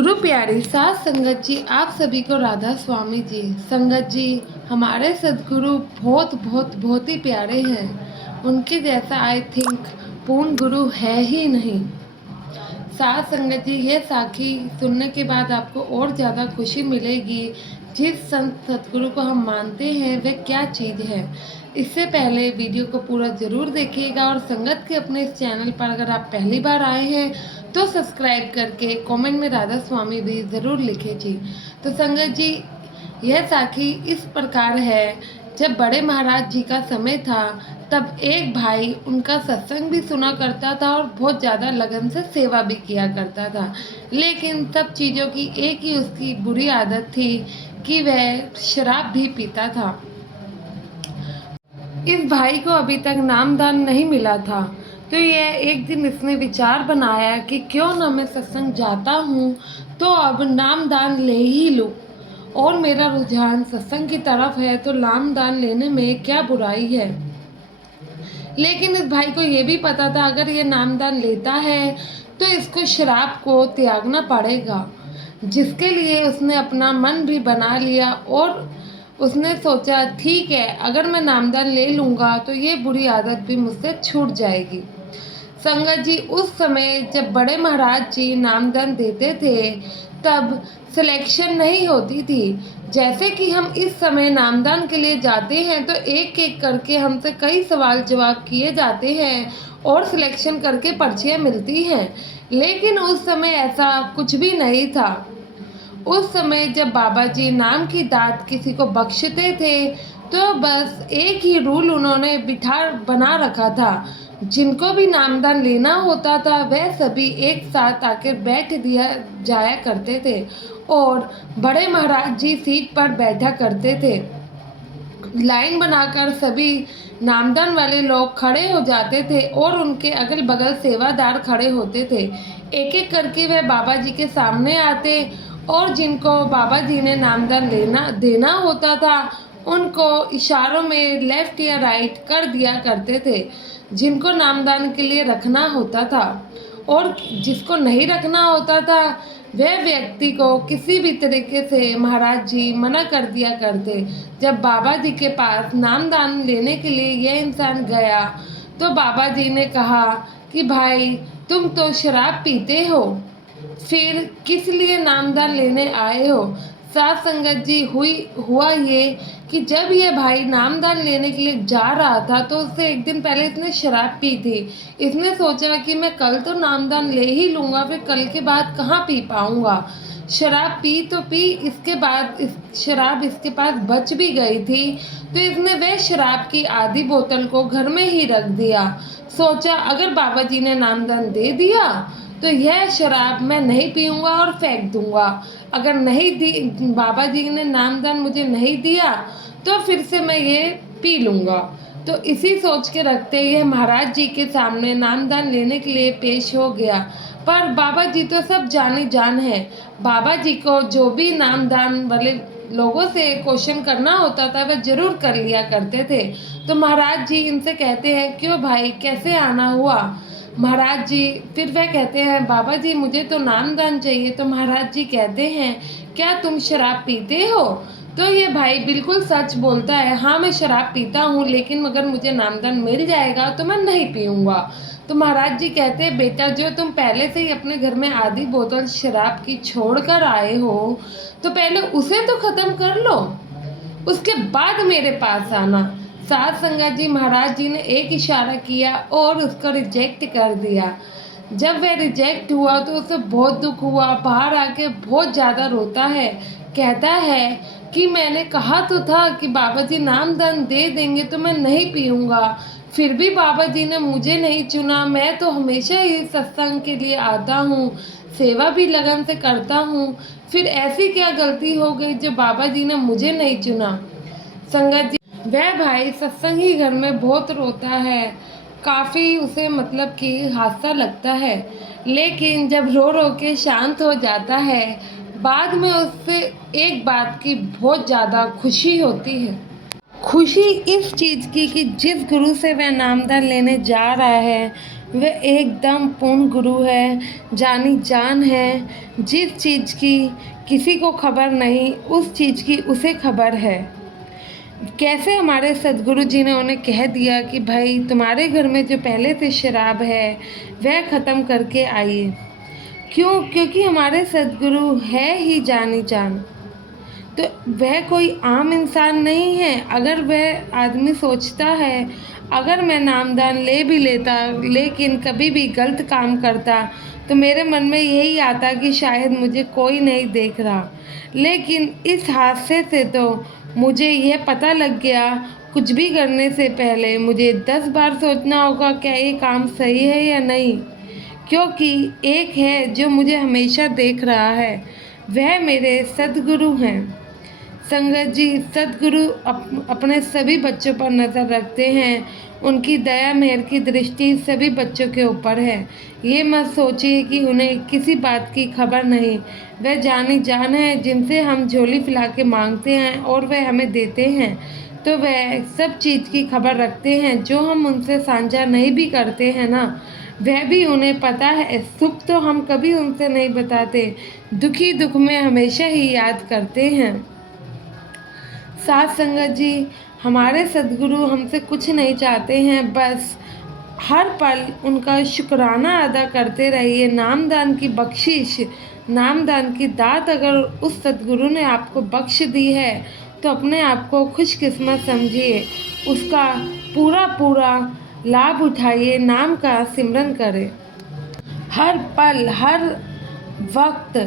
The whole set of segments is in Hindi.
गुरु प्यारी साथ संगत जी, आप सभी को राधा स्वामी जी। संगत जी, हमारे सदगुरु बहुत बहुत बहुत ही प्यारे हैं। उनके जैसा आई थिंक पूर्ण गुरु है ही नहीं। साथ संगत जी, ये साखी सुनने के बाद आपको और ज़्यादा खुशी मिलेगी। जिस संत सतगुरु को हम मानते हैं वे क्या चीज़ है। इससे पहले वीडियो को पूरा ज़रूर देखिएगा और संगत के अपने इस चैनल पर अगर आप पहली बार आए हैं तो सब्सक्राइब करके कमेंट में राधा स्वामी भी ज़रूर लिखे जी। तो संगत जी, यह साखी इस प्रकार है। जब बड़े महाराज जी का समय था तब एक भाई उनका सत्संग भी सुना करता था और बहुत ज़्यादा लगन से सेवा भी किया करता था। लेकिन सब चीज़ों की एक ही उसकी बुरी आदत थी कि वह शराब भी पीता था। इस भाई को अभी तक नामदान नहीं मिला था, तो यह एक दिन इसने विचार बनाया कि क्यों ना मैं सत्संग जाता हूँ तो अब नामदान ले ही लूँ। और मेरा रुझान सत्संग की तरफ है तो नामदान लेने में क्या बुराई है। लेकिन इस भाई को ये भी पता था अगर ये नामदान लेता है तो इसको शराब को त्यागना पड़ेगा, जिसके लिए उसने अपना मन भी बना लिया। और उसने सोचा ठीक है, अगर मैं नामदान ले लूँगा तो ये बुरी आदत भी मुझसे छूट जाएगी। संगत जी, उस समय जब बड़े महाराज जी नामदान देते थे तब सिलेक्शन नहीं होती थी। जैसे कि हम इस समय नामदान के लिए जाते हैं तो एक एक करके हमसे कई सवाल जवाब किए जाते हैं और सिलेक्शन करके पर्चियाँ मिलती हैं। लेकिन उस समय ऐसा कुछ भी नहीं था। उस समय जब बाबा जी नाम की दात किसी को बख्शते थे तो बस एक ही रूल उन्होंने बना रखा था। जिनको भी नामदान लेना होता था वह सभी एक साथ आकर बैठ दिया जाया करते थे और बड़े महाराज जी सीट पर बैठा करते थे। लाइन बनाकर सभी नामदान वाले लोग खड़े हो जाते थे और उनके अगल बगल सेवादार खड़े होते थे। एक एक करके वह बाबा जी के सामने आते और जिनको बाबा जी ने नामदान देना होता था उनको इशारों में लेफ़्ट या राइट कर दिया करते थे, जिनको नामदान के लिए रखना होता था। और जिसको नहीं रखना होता था वह व्यक्ति को किसी भी तरीके से महाराज जी मना कर दिया करते। जब बाबा जी के पास नामदान लेने के लिए यह इंसान गया तो बाबा जी ने कहा कि भाई, तुम तो शराब पीते हो, फिर किस लिए नामदान लेने आए हो। साथ संगत जी, हुआ ये कि जब ये भाई नामदान लेने के लिए जा रहा था तो उससे एक दिन पहले इसने शराब पी थी। इसने सोचा कि मैं कल तो नामदान ले ही लूँगा, फिर कल के बाद कहाँ पी पाऊँगा। शराब पी तो पी, इसके बाद शराब इसके पास बच भी गई थी तो इसने वह शराब की आधी बोतल को घर में ही रख दिया। सोचा अगर बाबा जी ने नामदान दे दिया तो यह शराब मैं नहीं पीऊँगा और फेंक दूँगा। अगर नहीं दी, बाबा जी ने नामदान मुझे नहीं दिया तो फिर से मैं ये पी लूँगा। तो इसी सोच के रखते यह महाराज जी के सामने नामदान लेने के लिए पेश हो गया। पर बाबा जी तो सब जाने जान है। बाबा जी को जो भी नामदान वाले लोगों से क्वेश्चन करना होता था वह ज़रूर कर लिया करते थे। तो महाराज जी इनसे कहते हैं, क्यों भाई, कैसे आना हुआ। महाराज जी फिर वह कहते हैं, बाबा जी मुझे तो नामदान चाहिए। तो महाराज जी कहते हैं, क्या तुम शराब पीते हो। तो ये भाई बिल्कुल सच बोलता है, हाँ मैं शराब पीता हूँ, लेकिन अगर मुझे नामदान मिल जाएगा तो मैं नहीं पीऊँगा। तो महाराज जी कहते हैं, बेटा जो तुम पहले से ही अपने घर में आधी बोतल शराब की छोड़ कर आए हो तो पहले उसे तो ख़त्म कर लो, उसके बाद मेरे पास आना। साथ संगत जी, महाराज जी ने एक इशारा किया और उसको रिजेक्ट कर दिया। जब वह रिजेक्ट हुआ तो उसे बहुत दुख हुआ, बाहर आके बहुत ज़्यादा रोता है। कहता है कि मैंने कहा तो था कि बाबा जी नामदान दे देंगे तो मैं नहीं पीऊँगा, फिर भी बाबा जी ने मुझे नहीं चुना। मैं तो हमेशा ही सत्संग के लिए आता हूँ, सेवा भी लगन से करता हूँ, फिर ऐसी क्या गलती हो गई जो बाबा जी ने मुझे नहीं चुना। संगत जी, वह भाई सत्संग ही घर में बहुत रोता है। काफ़ी उसे मतलब कि हादसा लगता है, लेकिन जब रो रो के शांत हो जाता है बाद में उससे एक बात की बहुत ज़्यादा खुशी होती है। खुशी इस चीज़ की कि जिस गुरु से वह नामदान लेने जा रहा है वे एकदम पूर्ण गुरु है, जानी जान है। जिस चीज़ की किसी को खबर नहीं, उस चीज़ की उसे खबर है। कैसे हमारे सद्गुरु जी ने उन्हें कह दिया कि भाई तुम्हारे घर में जो पहले से शराब है वह ख़त्म करके आइए। क्यों? क्योंकि हमारे सद्गुरु है ही जानी जान। तो वह कोई आम इंसान नहीं है। अगर वह आदमी सोचता है, अगर मैं नामदान ले भी लेता लेकिन कभी भी गलत काम करता, तो मेरे मन में यही आता कि शायद मुझे कोई नहीं देख रहा। लेकिन इस हादसे से तो मुझे यह पता लग गया, कुछ भी करने से पहले मुझे 10 बार सोचना होगा क्या ये काम सही है या नहीं। क्योंकि एक है जो मुझे हमेशा देख रहा है, वह मेरे सद्गुरु हैं। संगत जी, सद्गुरु अपने सभी बच्चों पर नज़र रखते हैं। उनकी दया मेहर की दृष्टि सभी बच्चों के ऊपर है। ये मत सोचिए कि उन्हें किसी बात की खबर नहीं। वह जानी जान है, जिनसे हम झोली फैला के मांगते हैं और वह हमें देते हैं। तो वह सब चीज़ की खबर रखते हैं। जो हम उनसे साझा नहीं भी करते हैं ना, वह भी उन्हें पता है। सुख तो हम कभी उनसे नहीं बताते, दुखी दुख में हमेशा ही याद करते हैं। साथ संगत जी, हमारे सद्गुरु हमसे कुछ नहीं चाहते हैं, बस हर पल उनका शुक्राना अदा करते रहिए। नामदान की बख्शिश, नामदान की दात अगर उस सद्गुरु ने आपको बख्श दी है तो अपने आप को खुशकिस्मत समझिए। उसका पूरा पूरा लाभ उठाइए, नाम का सिमरन करें। हर पल, हर वक्त,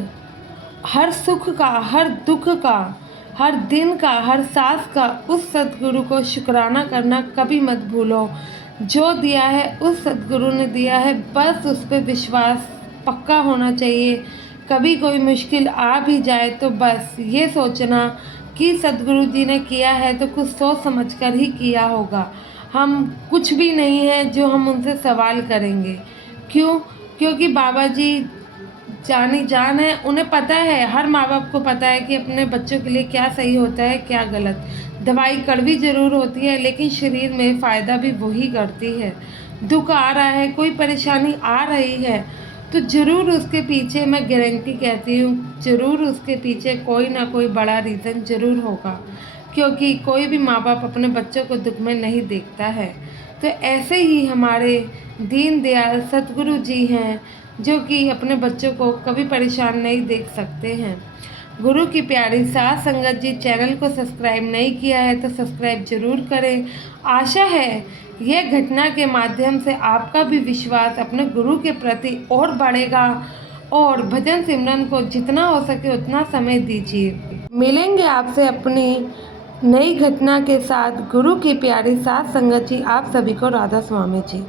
हर सुख का, हर दुख का, हर दिन का, हर सांस का उस सद्गुरु को शुक्राना करना कभी मत भूलो। जो दिया है उस सद्गुरु ने दिया है, बस उस पर विश्वास पक्का होना चाहिए। कभी कोई मुश्किल आ भी जाए तो बस ये सोचना कि सद्गुरु जी ने किया है तो कुछ सोच समझ कर ही किया होगा। हम कुछ भी नहीं है जो हम उनसे सवाल करेंगे। क्यों? क्योंकि बाबा जी जानी जान है। उन्हें पता है, हर माँ बाप को पता है कि अपने बच्चों के लिए क्या सही होता है क्या गलत। दवाई कड़वी ज़रूर होती है, लेकिन शरीर में फ़ायदा भी वही करती है। दुख आ रहा है, कोई परेशानी आ रही है, तो ज़रूर उसके पीछे, मैं गारंटी कहती हूँ, ज़रूर उसके पीछे कोई ना कोई बड़ा रीज़न ज़रूर होगा। क्योंकि कोई भी माँ बाप अपने बच्चों को दुख में नहीं देखता है। तो ऐसे ही हमारे दीन दयाल सतगुरु जी हैं, जो कि अपने बच्चों को कभी परेशान नहीं देख सकते हैं। गुरु की प्यारी साथ संगत जी, चैनल को सब्सक्राइब नहीं किया है तो सब्सक्राइब जरूर करें। आशा है यह घटना के माध्यम से आपका भी विश्वास अपने गुरु के प्रति और बढ़ेगा, और भजन सिमरन को जितना हो सके उतना समय दीजिए। मिलेंगे आपसे अपनी नई घटना के साथ। गुरु की प्यारी साथ संगत जी, आप सभी को राधा स्वामी जी।